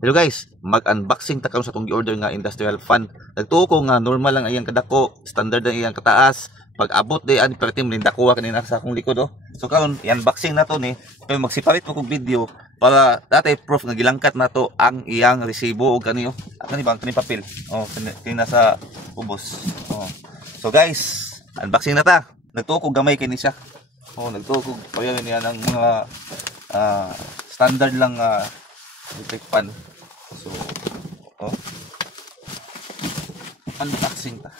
Hello guys, mag-unboxing ta karon sa tong gi-order nga industrial fan. Nagtuo ko nga normal lang iyang kadako, standard lang iyang kataas. Pag abot di ani perti mo dakuha kanina sa akong likod oh. So karon i-unboxing na to ni, pero magsipalit ko kog video para dati proof nga gilangkat na to ang iyang resibo o kani oh. Kani bang kani papel. Oh, kini sa ubos. Oh. So guys, unboxing na ta. Nagtuo ko gamay kini siya. Oh, nagtuo ko payan niya ng mga standard lang electric fan. So, oh. Unboxing ta.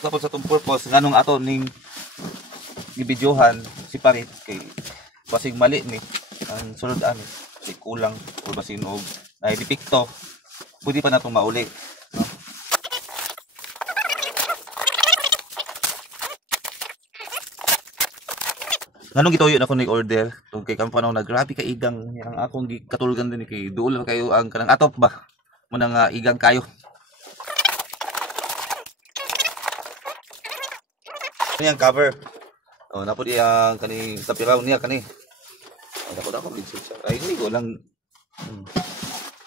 Tapos sa itong purpose, nganong ato ning gibidyohan si parit kay basig mali ni ang sulod ani kay kulang o basig og na depekto pwede pa natong mauli. No? Nganong gituyo na ko ni order tong kay kan panahon na grabe ka igang yang akong gikatulgan din kay duol kayo ang kanang atop ba mo nga igang kayo. Ini ang cover. Oh, napod iyang kani tapiraw niya kani. Dako bigso siya. Ay hindi ko lang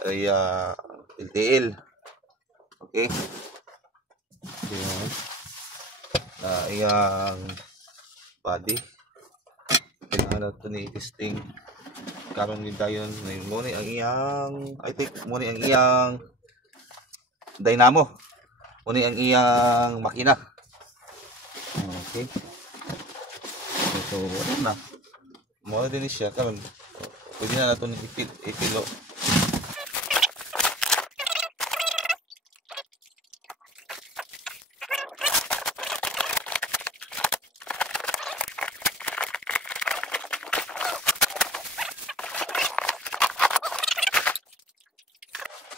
ay LTL. Okay. Ayan. Iyang body. Kailangan natin i-testing karon din tayo mo ni ang iyang I think mo ni ang iyang dynamo mo ni ang iyang makina. Okay, so ano na mo din siya karon pwede na natin ipilo.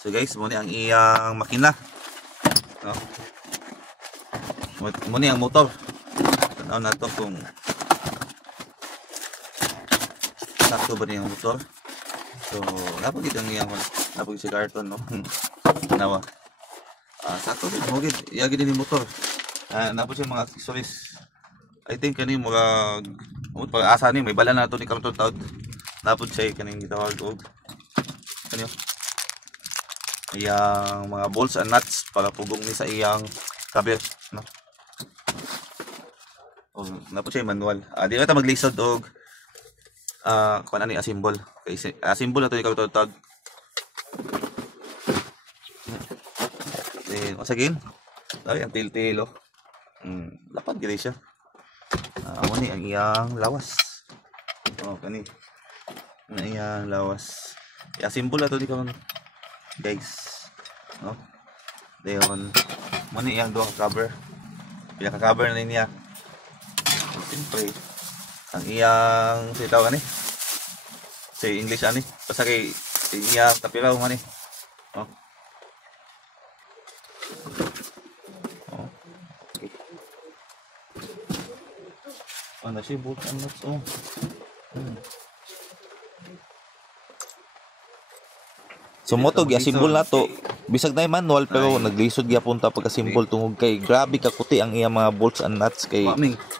So guys, muna ang iyang makina. No? Muna ang motor. Tanaw na to kung sakto ba niya ang motor. So, napagid ang iyang napagid si karton, no? Nawa. Sakto din. Hugid. Iyagid din yung motor. Napagid siya mga accessories. I think kani mga pag-asa ni may bala na to ni karton taod. Napagid siya kaning gitawag og kanyo. Iyang mga bolts and nuts para pugong ni sa iyang cover, no? Oh, napo siya manual. Di na ta maglisod og kun ani assemble. Kay assemble na to ikaw tawag. Then once again, ay ang til-til oh. Lapad gid siya. Amo ni ang iyang lawas. Oh, kani. Ang iyang lawas. I-assemble na to di ka guys, no? Dayon mo ni iyang duha cover. Pila ka cover na niya. Siyempre ang iyang sitaw ani sa English ani basta kay iya tapiraw man ni. Oh. Oh. Okay. Ano si bolt and nuts oh. So moto gi-assemble na to. Bisag na manual pero naglisod gyapon ta pag-assemble tungod kay grabe ka kuti ang iya mga bolts and nuts kay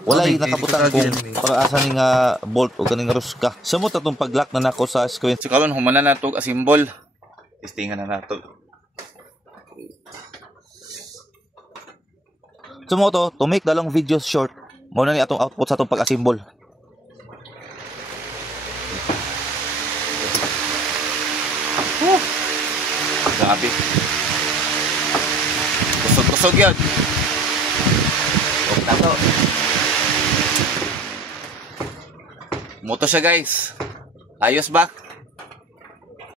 wala nakabutang kung para asa ni nga bolt o kaning ruska. Sumot atong pag-lock na nako sa screen. So karon humana na to assemble. Testingan na nato. Sumoto to make the long videos short. Mao na ni atong output sa atong pag-assemble. Grabe. Kusog-kusog yan. Huwag na to. Moto siya guys. Ayos ba?